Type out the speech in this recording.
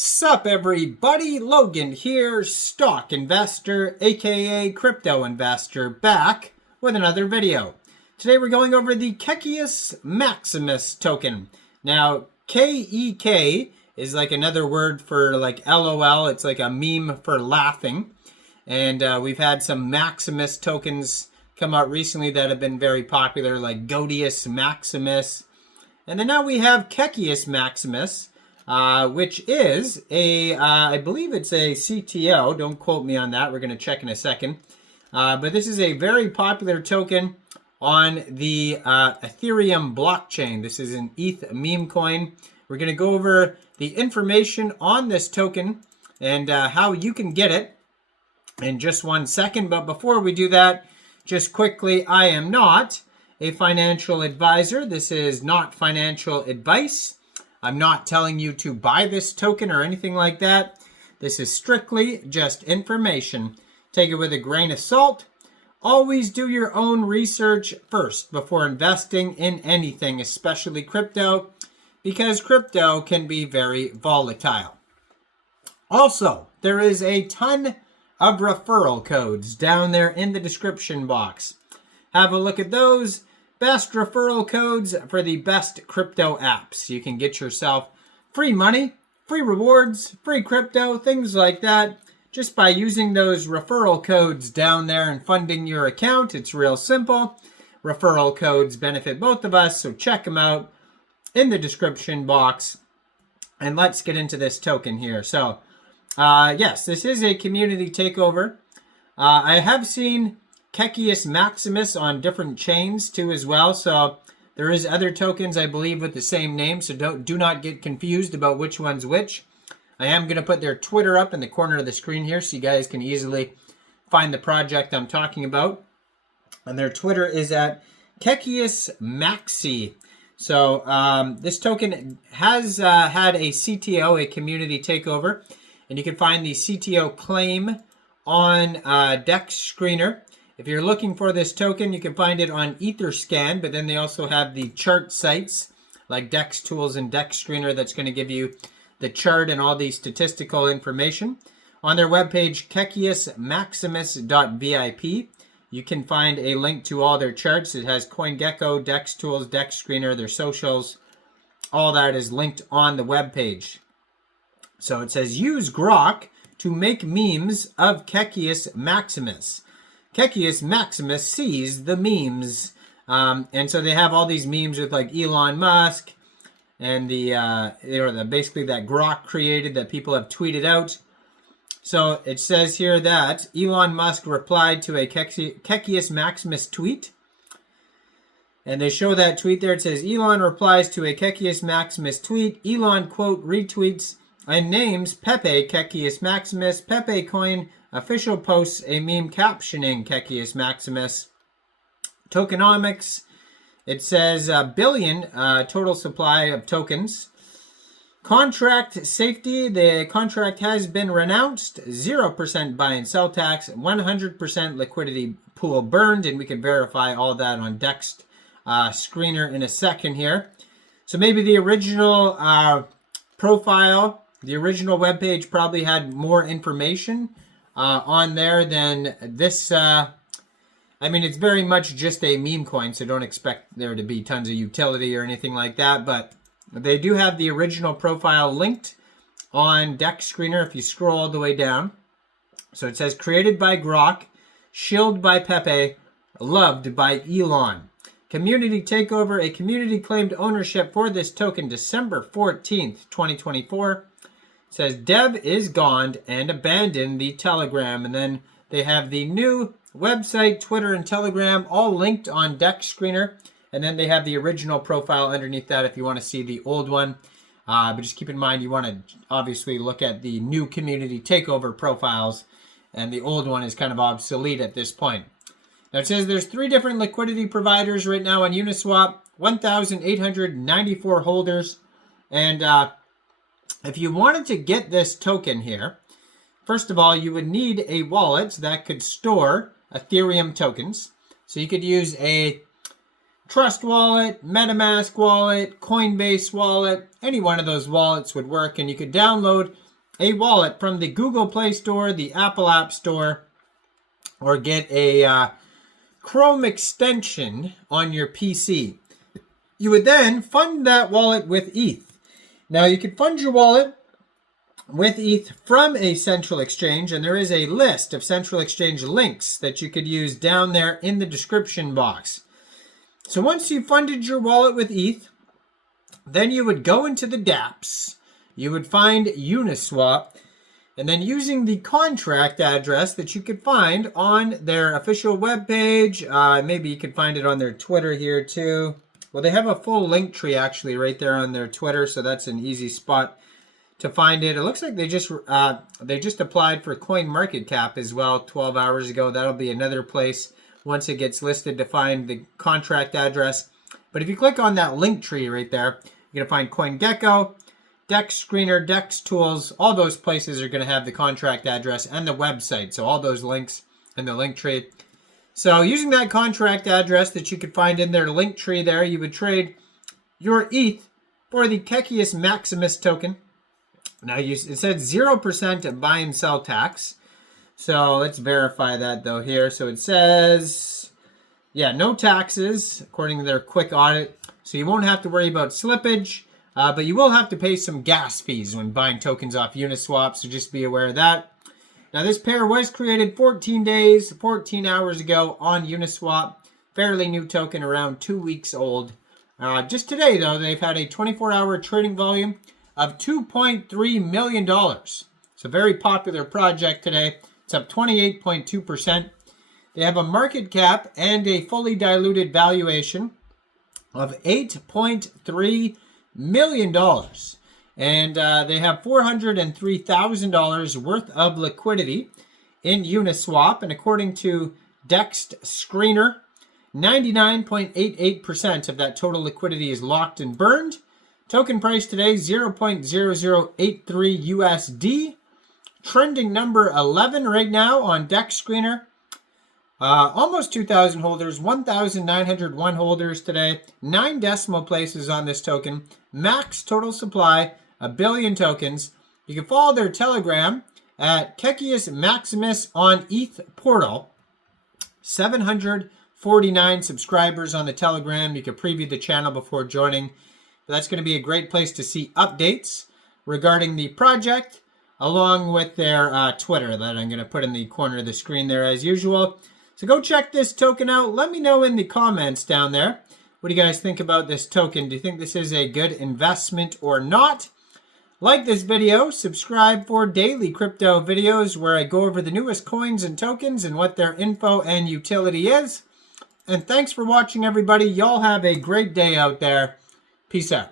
Sup everybody, Logan here, stock investor, aka crypto investor, back with another video. Today we're going over the Kekius Maximus token. Now, KEK is like another word for like LOL, it's like a meme for laughing. And we've had some Maximus tokens come out recently that have been very popular, like Godius Maximus. And then now we have Kekius Maximus, which is I believe it's a CTO. Don't quote me on that. We're going to check in a second. But this is a very popular token on the Ethereum blockchain. This is an ETH Memecoin. We're going to go over the information on this token and how you can get it in just 1 second. But before we do that, just quickly, I am not a financial advisor. This is not financial advice. I'm not telling you to buy this token or anything like that. This is strictly just information. Take it with a grain of salt. Always do your own research first before investing in anything, especially crypto, because crypto can be very volatile. Also, there is a ton of referral codes down there in the description box. Have a look at those. Best referral codes for the best crypto apps. You can get yourself free money, free rewards, free crypto, things like that, just by using those referral codes down there and funding your account. It's real simple. Referral codes benefit both of us, so check them out in the description box. And let's get into this token here. So, yes, this is a community takeover. I have seen Kekius Maximus on different chains too as well, so there is other tokens I believe with the same name, so do not get confused about which one's which. I am going to put their Twitter up in the corner of the screen here so you guys can easily find the project I'm talking about. And their Twitter is at Kekius MEXC. So this token has had a CTO, a community takeover, and you can find the CTO claim on DEX Screener. If you're looking for this token, you can find it on Etherscan, but then they also have the chart sites like DEX Tools and DEX Screener that's going to give you the chart and all the statistical information. On their webpage, kekiusmaximus.vip, you can find a link to all their charts. It has CoinGecko, DEX Tools, DEX Screener, their socials. All that is linked on the webpage. So it says, use Grok to make memes of Kekius Maximus. Kekius Maximus sees the memes. And so they have all these memes with like Elon Musk and basically that Grok created that people have tweeted out. So it says here that Elon Musk replied to a Kekius Maximus tweet. And they show that tweet there. It says Elon replies to a Kekius Maximus tweet. Elon, quote, retweets and names Pepe Kekius Maximus. Pepe coin official posts a meme captioning Kekius Maximus. Tokenomics, it says billion total supply of tokens. Contract safety, the contract has been renounced. 0% buy and sell tax. 100% liquidity pool burned. And we can verify all that on DEX Screener in a second here. So maybe the original profile, the original webpage probably had more information on there than this. I mean, it's very much just a meme coin, so don't expect there to be tons of utility or anything like that. But they do have the original profile linked on DEX Screener if you scroll all the way down. So it says, created by Grok, shilled by Pepe, loved by Elon. Community takeover, a community claimed ownership for this token December 14th, 2024. It says dev is gone and abandoned the Telegram. And then they have the new website, Twitter, and Telegram all linked on DEX Screener. And then they have the original profile underneath that if you want to see the old one. But just keep in mind you want to obviously look at the new community takeover profiles. And the old one is kind of obsolete at this point. Now it says there's 3 different liquidity providers right now on Uniswap. 1,894 holders. And if you wanted to get this token here, first of all, you would need a wallet that could store Ethereum tokens. So you could use a Trust Wallet, MetaMask Wallet, Coinbase Wallet. Any one of those wallets would work. And you could download a wallet from the Google Play Store, the Apple App Store, or get a Chrome extension on your PC, you would then fund that wallet with ETH. Now, you can fund your wallet with ETH from a central exchange, and there is a list of central exchange links that you could use down there in the description box. So once you funded your wallet with ETH, then you would go into the dApps, you would find Uniswap, and then using the contract address that you could find on their official webpage, maybe you could find it on their Twitter here too. Well, they have a full link tree actually right there on their Twitter, so that's an easy spot to find it. It looks like they just applied for CoinMarketCap as well 12 hours ago. That'll be another place once it gets listed to find the contract address. But if you click on that link tree right there, you're going to find CoinGecko, Dex Screener, Dex Tools. All those places are going to have the contract address and the website. So all those links in the link tree. So using that contract address that you could find in their link tree there, you would trade your ETH for the Kekius Maximus token. Now, it said 0% buy and sell tax. So let's verify that though here. So it says, yeah, no taxes according to their quick audit. So you won't have to worry about slippage, but you will have to pay some gas fees when buying tokens off Uniswap. So just be aware of that. Now, this pair was created 14 hours ago on Uniswap. Fairly new token, around 2 weeks old. Just today, though, they've had a 24-hour trading volume of $2.3 million. It's a very popular project today. It's up 28.2%. They have a market cap and a fully diluted valuation of $8.3 million. And they have $403,000 worth of liquidity in Uniswap. And according to Dex Screener, 99.88% of that total liquidity is locked and burned. Token price today, 0.0083 USD. Trending number 11 right now on Dex Screener. Almost 2,000 holders, 1,901 holders today. 9 decimal places on this token. Max total supply, 1 billion tokens. You can follow their Telegram at Kekius Maximus on ETH portal. 749 subscribers on the Telegram. You can preview the channel before joining. That's going to be a great place to see updates regarding the project, along with their Twitter that I'm going to put in the corner of the screen there as usual. So go check this token out. Let me know in the comments down there. What do you guys think about this token? Do you think this is a good investment or not? Like this video, subscribe for daily crypto videos where I go over the newest coins and tokens and what their info and utility is. And thanks for watching, everybody. Y'all have a great day out there. Peace out.